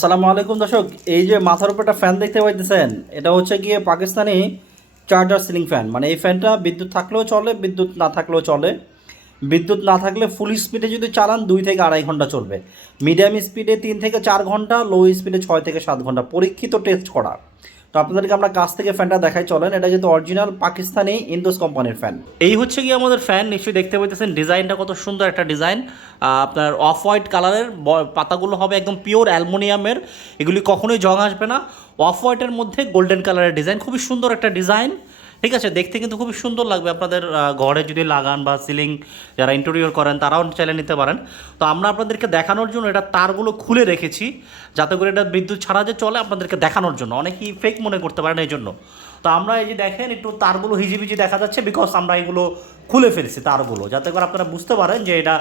আসসালামু আলাইকুম দর্শক, এই যে মাথার উপর একটা ফ্যান দেখতে পাইতেছেন, এটা হচ্ছে গিয়ে পাকিস্তানি চার্জার সিলিং ফ্যান। মানে এই ফ্যানটা বিদ্যুৎ থাকলেও চলে, বিদ্যুৎ না থাকলেও চলে। বিদ্যুৎ না থাকলে ফুল স্পিডে যদি চালান 2 থেকে 2.5 ঘন্টা চলবে, মিডিয়াম স্পিডে 3 থেকে 4 ঘন্টা, লো স্পিডে 6 থেকে 7 ঘন্টা। পরীক্ষিত টেস্ট করা। তো আপনাদেরকে আমরা কাছ থেকে ফ্যানটা দেখাই, চলেন। এটা কিন্তু অরিজিনাল পাকিস্তানি ইন্দোস কোম্পানির ফ্যান। এই হচ্ছে গিয়ে আমাদের ফ্যান, নিশ্চয়ই দেখতে পাইতেছেন ডিজাইনটা কত সুন্দর একটা ডিজাইন। আপনার অফ হোয়াইট কালারের পাতাগুলো হবে একদম পিওর অ্যালুমিনিয়ামের, এগুলি কখনোই জং আসবে না। অফ হোয়াইটের মধ্যে গোল্ডেন কালারের ডিজাইন, খুবই সুন্দর একটা ডিজাইন। ঠিক আছে, দেখতে কিন্তু খুবই সুন্দর লাগবে আপনাদের ঘরে যদি লাগান, বা সিলিং যারা ইন্টেরিয়র করেন তারাও চাইলে নিতে পারেন। তো আমরা আপনাদেরকে দেখানোর জন্য এটা তারগুলো খুলে রেখেছি, যাতে করে এটা বিদ্যুৎ ছাড়া যে চলে, আপনাদেরকে দেখানোর জন্য। অনেকেই ফেক মনে করতে পারেন এই জন্য। তো আমরা এই যে দেখেন একটু তারগুলো হিজিবিজি দেখা যাচ্ছে, বিকজ আমরা এগুলো খুলে ফেলছি তারগুলো, যাতে করে আপনারা বুঝতে পারেন যে এটা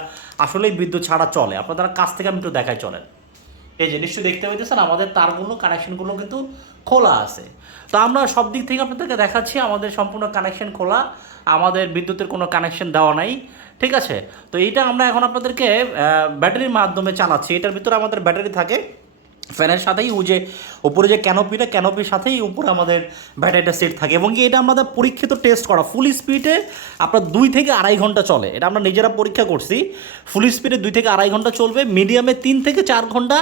আসলেই বিদ্যুৎ ছাড়া চলে। আপনারা কাছ থেকে আমি একটু দেখাই, চলেন। এই যে নিশ্চয়ই দেখতে পাইতেছেন আমাদের তারগুলো, কানেকশনগুলো কিন্তু খোলা আছে। তো আমরা সব দিক থেকে আপনাদেরকে দেখাচ্ছি, আমাদের সম্পূর্ণ কানেকশন খোলা, আমাদের বিদ্যুতের কোনো কানেকশন দেওয়া নাই। ঠিক আছে, তো এইটা আমরা এখন আপনাদেরকে ব্যাটারির মাধ্যমে চালাচ্ছি। এটার ভিতরে আমাদের ব্যাটারি থাকে, ফ্যানের সাথেই যে উপরে যে ক্যানোপির সাথেই উপরে আমাদের ব্যাটারিটা সেট থাকে। এবং কি এটা আমাদের পরীক্ষিত টেস্ট করা, ফুল স্পিডে আপনার 2 থেকে 2.5 ঘন্টা চলে। এটা আমরা নিজেরা পরীক্ষা করছি, ফুল স্পিডে 2 থেকে 2.5 ঘন্টা চলবে, মিডিয়ামে 3 থেকে 4 ঘন্টা,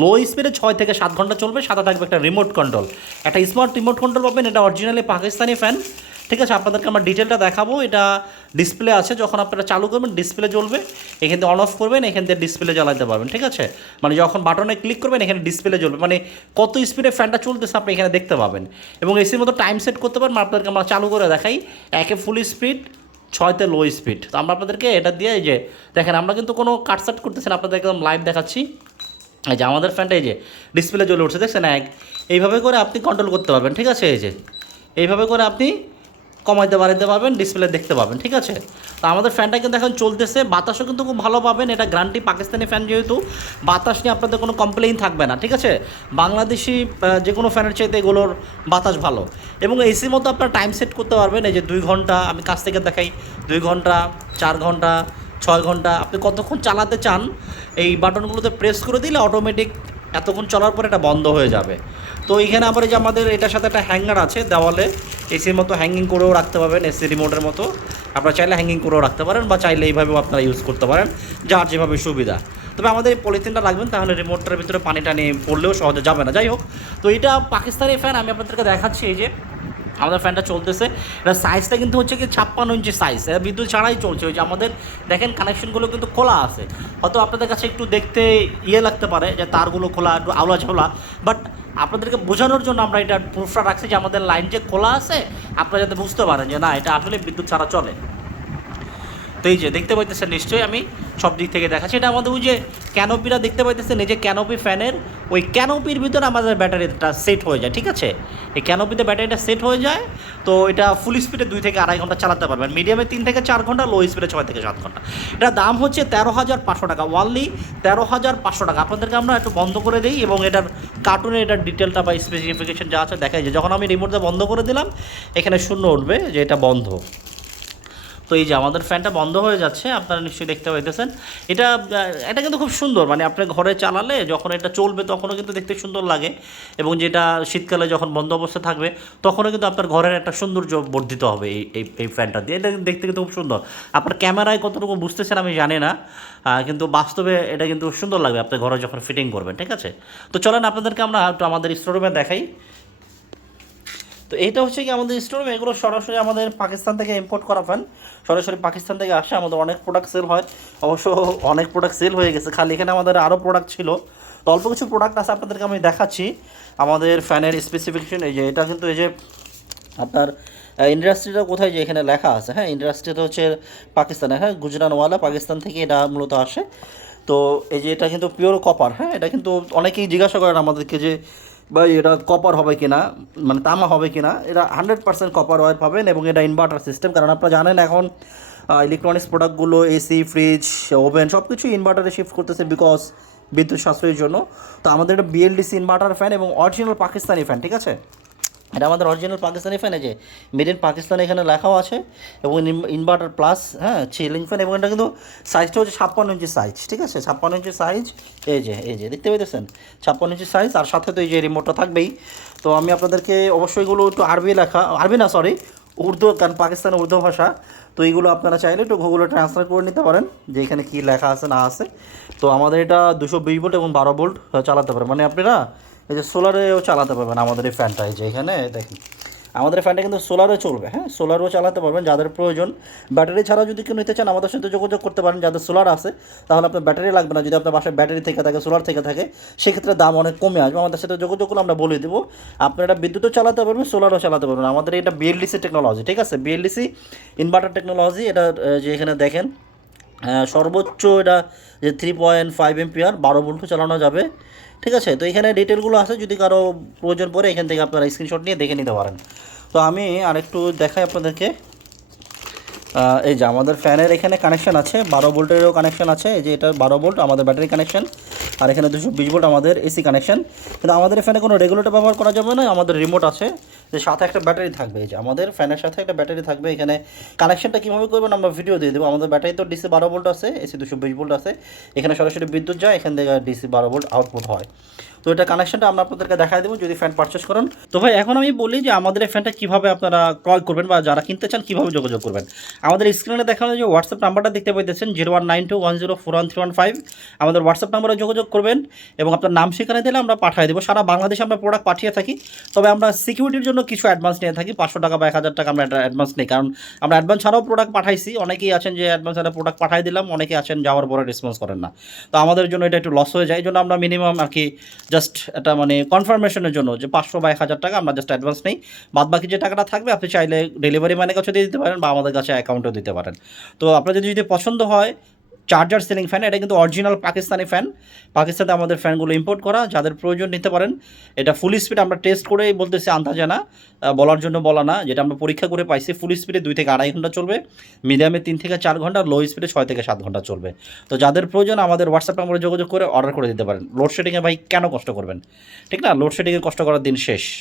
লো স্পিডে 6 থেকে 7 ঘন্টা চলবে। সাথে থাকবে একটা রিমোট কন্ট্রোল, একটা স্মার্ট রিমোট কন্ট্রোল পাবেন। এটা অরিজিনালি পাকিস্তানি ফ্যান। ঠিক আছে, আপনাদেরকে আমরা ডিটেলটা দেখাবো। এটা ডিসপ্লে আছে, যখন আপনারা চালু করবেন ডিসপ্লে জ্বলবে, এখান থেকে অন অফ করবেন, এখান থেকে ডিসপ্লে জ্বালাতে পারবেন। ঠিক আছে, মানে যখন বাটনে ক্লিক করবেন এখানে ডিসপ্লে জ্বলবে, মানে কত স্পিডে ফ্যানটা চলতেছে আপনি এখানে দেখতে পাবেন। এবং এসির মতো টাইম সেট করতে পারেন। আপনাদেরকে আমরা চালু করে দেখাই, 1-এ ফুল স্পিড, 6-তে লো স্পিড। তো আমরা আপনাদেরকে এটা দিয়ে, এই যে দেখেন, আমরা কিন্তু কোনো কাটসাট করতেছি না, আপনাদের একদম লাইভ দেখাচ্ছি। এই যে আমাদের ফ্যানটা এই যে ডিসপ্লে জ্বলে উঠছে, দেখছেন? এইভাবে করে আপনি কন্ট্রোল করতে পারবেন। ঠিক আছে, এই যে এইভাবে করে আপনি কমাইতে বাড়াইতে পারবেন, ডিসপ্লে দেখতে পাবেন। ঠিক আছে, তো আমাদের ফ্যানটা কিন্তু এখন চলতেছে, বাতাসও কিন্তু খুব ভালো পাবেন। এটা গ্যারান্টি পাকিস্তানি ফ্যান, যেহেতু বাতাস নিয়ে আপনাদের কোনো কমপ্লেইন থাকবে না। ঠিক আছে, বাংলাদেশি যে কোনো ফ্যানের চাইতে এগুলোর বাতাস ভালো। এবং এসির মতো আপনার টাইম সেট করতে পারবেন। এই যে 2 ঘন্টা, আমি কাছ থেকে দেখাই, 2 ঘন্টা, 4 ঘন্টা, 6 ঘন্টা, আপনি কতক্ষণ চালাতে চান এই বাটনগুলোতে প্রেস করে দিলে অটোমেটিক এতক্ষণ চলার পর এটা বন্ধ হয়ে যাবে। তো এইখানে আবার এই যে আমাদের এটার সাথে একটা হ্যাঙ্গার আছে দেওয়ালে, এসির মতো হ্যাঙ্গিং করেও রাখতে পারবেন, এসি রিমোটের মতো। আপনারা চাইলে হ্যাঙ্গিং করেও রাখতে পারেন, বা চাইলে এইভাবেও আপনারা ইউজ করতে পারেন, যার যেভাবে সুবিধা। তবে আমাদের এই পলিথিনটা রাখবেন, তাহলে রিমোটটার ভিতরে পানি টানি পড়লেও সহজে যাবে না। যাই হোক, তো এটা পাকিস্তানি ফ্যান আমি আপনাদেরকে দেখাচ্ছি। এই যে আমাদের ফ্যানটা চলতেছে, এটা সাইজটা কিন্তু হচ্ছে কি 56 ইঞ্চি সাইজ, এটা বিদ্যুৎ ছাড়াই চলছে। ওই যে আমাদের দেখেন কানেকশনগুলো কিন্তু খোলা আছে। হয়তো আপনাদের কাছে একটু দেখতে লাগতে পারে যে তারগুলো খোলা, একটু আওলা ঝোলা, বাট আপনাদেরকে বোঝানোর জন্য আমরা এটা প্রুফটা রাখছি যে আমাদের লাইন যে খোলা আছে, আপনারা যাতে বুঝতে পারেন যে না, এটা আসলে বিদ্যুৎ ছাড়া চলে। তো এই যে দেখতে পাইতেছেন, নিশ্চয়ই আমি সব দিক থেকে দেখাচ্ছি। এটা আমাদের ওই যে ক্যানোপিটা দেখতে পাইতেছেন, এই যে ক্যানোপি ফ্যানের, ওই ক্যানোপির ভিতরে আমাদের ব্যাটারিটা সেট হয়ে যায়। ঠিক আছে, এই ক্যানোপিতে ব্যাটারিটা সেট হয়ে যায়। তো এটা ফুল স্পিডে 2 থেকে 2.5 ঘন্টা চালাতে পারবেন, মিডিয়ামে 3 থেকে 4 ঘন্টা, লো স্পিডে 6 থেকে 7 ঘন্টা। এটা দাম হচ্ছে 13,500 টাকা, ওনলি 13,500 টাকা। আপনাদেরকে আমরা একটু বন্ধ করে দিই, এবং এটার কার্টুনের এটার ডিটেলটা বা স্পেসিফিকেশন যা আছে দেখাই। যে যখন আমি রিমোটটা বন্ধ করে দিলাম, এখানে শূন্য উঠবে যে এটা বন্ধ। তো এই যে আমাদের ফ্যানটা বন্ধ হয়ে যাচ্ছে, আপনারা নিশ্চয়ই দেখতে পাইতেছেন। এটা এটা কিন্তু খুব সুন্দর, মানে আপনার ঘরে চালালে যখন এটা চলবে তখনও কিন্তু দেখতে সুন্দর লাগে। এবং যেটা শীতকালে যখন বন্ধ অবস্থা থাকবে, তখনও কিন্তু আপনার ঘরের একটা সৌন্দর্য বর্ধিত হবে এই ফ্যানটা দিয়ে। এটা দেখতে কিন্তু খুব সুন্দর। আপনার ক্যামেরায় কতটুকু বুঝতেছেন আমি জানি না, কিন্তু বাস্তবে এটা কিন্তু সুন্দর লাগবে আপনার ঘরে যখন ফিটিং করবেন। ঠিক আছে, তো চলেন আপনাদেরকে আমরা একটু আমাদের স্টোরুমে দেখাই। তো এইটা হচ্ছে কি আমাদের স্টোর, এগুলো সরাসরি আমাদের পাকিস্তান থেকে ইম্পোর্ট করা ফ্যান, সরাসরি পাকিস্তান থেকে আসে। আমাদের অনেক প্রোডাক্ট সেল হয়, অবশ্য অনেক প্রোডাক্ট সেল হয়ে গেছে, খালি এখানে আমাদের আরও প্রোডাক্ট ছিল। তো অল্প কিছু প্রোডাক্ট আছে, আপনাদেরকে আমি দেখাচ্ছি আমাদের ফ্যানের স্পেসিফিকেশন। এই যে এটা কিন্তু এই যে আপনার ইন্ডাস্ট্রিটা কোথায়, যে এখানে লেখা আছে, হ্যাঁ, ইন্ডাস্ট্রিটা হচ্ছে পাকিস্তানে, হ্যাঁ, গুজরানওয়ালা, পাকিস্তান থেকে এটা মূলত আসে। তো এই যে এটা কিন্তু পিওর কপার, হ্যাঁ, এটা কিন্তু অনেকেই জিজ্ঞাসা করেন আমাদেরকে যে ভাই এটা কপার হবে কিনা, মানে তামা হবে কিনা। এটা 100% কপার ওয়্যার পাবেন, এবং এটা ইনভার্টার সিস্টেম। কারণ আপনারা জানেন এখন ইলেকট্রনিক্স প্রোডাক্টগুলো, এসি, ফ্রিজ, ওভেন সব কিছু ইনভার্টারে শিফট করতেছে, বিকজ বিদ্যুৎ সাশ্রয়ের জন্য। তো আমাদের এটা বিএলডিসি ইনভার্টার ফ্যান, এবং অরিজিনাল পাকিস্তানি ফ্যান। ঠিক আছে, এটা আমাদের অরিজিনাল পাকিস্তানি ফ্যান, এই যে মেড ইন পাকিস্তান এখানে লেখাও আছে, এবং ইনভার্টার প্লাস, হ্যাঁ, সিলিং ফ্যান, এবং এটা কিন্তু সাইজটা হচ্ছে 56 ইঞ্চি সাইজ, ঠিক আছে, 56 ইঞ্চি সাইজ, এই যে দেখতে পেতেছেন 56 ইঞ্চি সাইজ, আর সাথে তো এই যে রিমোটটা থাকবেই। তো আমি আপনাদেরকে অবশ্যই এগুলো একটু আরবি লেখা, আরবি না সরি, উর্দু, কারণ পাকিস্তানের উর্দু ভাষা, তো এইগুলো আপনারা চাইলে একটু গুগলে ট্রান্সলেট করে নিতে পারেন যে এখানে কী লেখা আছে না আছে। তো আমাদের এটা 220 ভোল্ট এবং 12 ভোল্ট চালাতে পারেন, মানে আপনারা এই যে সোলারেও চালাতে পারবেন আমাদের এই ফ্যানটা। এই যে এখানে দেখেন আমাদের ফ্যানটা কিন্তু সোলারও চলবে, হ্যাঁ, সোলারও চালাতে পারবেন যাদের প্রয়োজন। ব্যাটারি ছাড়াও যদি কেউ নিতে চান আমাদের সাথে যোগাযোগ করতে পারেন, যাদের সোলার আছে তাহলে আপনার ব্যাটারি লাগবে না। যদি আপনার বাসায় ব্যাটারি থেকে থাকে, সোলার থেকে থাকে, সেক্ষেত্রে দাম অনেক কমে আসবে। আমাদের সাথে যোগাযোগ করলে আমরা বলে দেবো, আপনারা এটা বিদ্যুৎও চালাতে পারবেন, সোলারও চালাতে পারবেন। আমাদের এটা বিএলডিসি টেকনোলজি, ঠিক আছে, বিএলডিসি ইনভার্টার টেকনোলজি। এটা যে এখানে দেখেন সর্বোচ্চ এটা যে 3.5 এম্পিয়ার 12 ভোল্টও চালানো যাবে, ঠিক আছে। তো এখানে ডিটেলগুলো আছে, যদি কারো প্রয়োজন পড়ে এখান থেকে আপনারা স্ক্রিনশট নিয়ে দেখে নিতে পারেন। তো আমি আরেকটু দেখাই আপনাদেরকে। এই যে আমাদের ফ্যানের এখানে কানেকশান আছে, 12 ভোল্টেরও কানেকশান আছে, এই যে এটা 12 ভোল্ট আমাদের ব্যাটারি কানেকশান, আর এখানে 220 ভোল্ট আমাদের এসি কানেকশান। কিন্তু আমাদের ফ্যানে কোনো রেগুলেটর ব্যবহার করা যাবে না, আমাদের রিমোট আছে, যে সাথে একটা ব্যাটারি থাকবে। এই যে আমাদের ফ্যানের সাথে একটা ব্যাটারি থাকবে। এখানে কানেকশানটা কীভাবে করবেন আমরা ভিডিও দিয়ে দেবো। আমাদের ব্যাটারি তো ডিসি 12 ভোল্ট আছে, এসি 220 ভোল্ট আছে, এখানে সরাসরি বিদ্যুৎ যায়, এখান থেকে ডিসি 12 ভোল্ট আউটপুট হয়। তো এটা কানেকশনটা আমরা আপনাদেরকে দেখাই দেবো যদি ফ্যান পারচেস করেন। তো ভাই এখন আমি বলি যে আমাদের এই ফ্যানটা কীভাবে আপনারা ক্রয় করবেন বা যারা কিনতে চান কীভাবে যোগাযোগ করবেন। আমাদের স্ক্রিনে দেখানো যে হোয়াটসঅ্যাপ নাম্বারটা দেখতে পাইতেছেন 0192104131 আমাদের হোয়াটসঅ্যাপ নাম্বারে যোগাযোগ করবেন, এবং আপনার নাম সেখানে দিলে আমরা পাঠিয়ে দেবো। সারা বাংলাদেশে আমরা প্রোডাক্ট পাঠিয়ে থাকি, তবে আমরা সিকিউরিটির জন্য কিছু অ্যাডভান্স নিয়ে থাকি, 500 টাকা বা 1000 টাকা আমরা অ্যাডভান্স নিই, কারণ আমরা অ্যাডভান্স ছাড়াও প্রোডাক্ট পাঠাইছি। অনেকেই আছেন যে অ্যাডভান্স ছাড়া প্রোডাক্ট পাঠিয়ে দিলাম, অনেকেই আছেন যাওয়ার পরে রেসপন্স করেন না। তো আমাদের জন্য এটা একটু লস হয়ে যায়, এই জন্য আমরা মিনিমাম আর কি জাস্ট এটা মানে কনফার্মেশনের জন্য যে 500 বা 1000 টাকা আমরা জাস্ট অ্যাডভান্স নেই। বাদ বাকি যে টাকাটা থাকবে আপনি চাইলে ডেলিভারি ম্যানের কাছে দিয়ে দিতে পারেন বা আমাদের কাছে অ্যাকাউন্টেও দিতে পারেন। তো আপনার যদি পছন্দ হয় চার্জার সিলিং ফ্যান, এটা কিন্তু অরিজিনাল পাকিস্তানি ফ্যান, পাকিস্তানে আমাদের ফ্যানগুলো ইম্পোর্ট করা, যাদের প্রয়োজন নিতে পারেন। এটা ফুল স্পিড আমরা টেস্ট করেই বলতেছি, আন্দাজে না, বলার জন্য বলা না, যেটা আমরা পরীক্ষা করে পাইছি। ফুল স্পিডে 2 থেকে 2.5 ঘন্টা চলবে, মিডিয়ামে 3 থেকে 4 ঘন্টা, লো স্পিডে 6 থেকে 7 ঘন্টা চলবে। তো যাদের প্রয়োজন আমাদের হোয়াটসঅ্যাপ নাম্বারে যোগাযোগ করে অর্ডার করে দিতে পারেন। লোডশেডিংয়ে ভাই কেন কষ্ট করবেন, ঠিক না, লোডশেডিংয়ে কষ্ট করার দিন শেষ।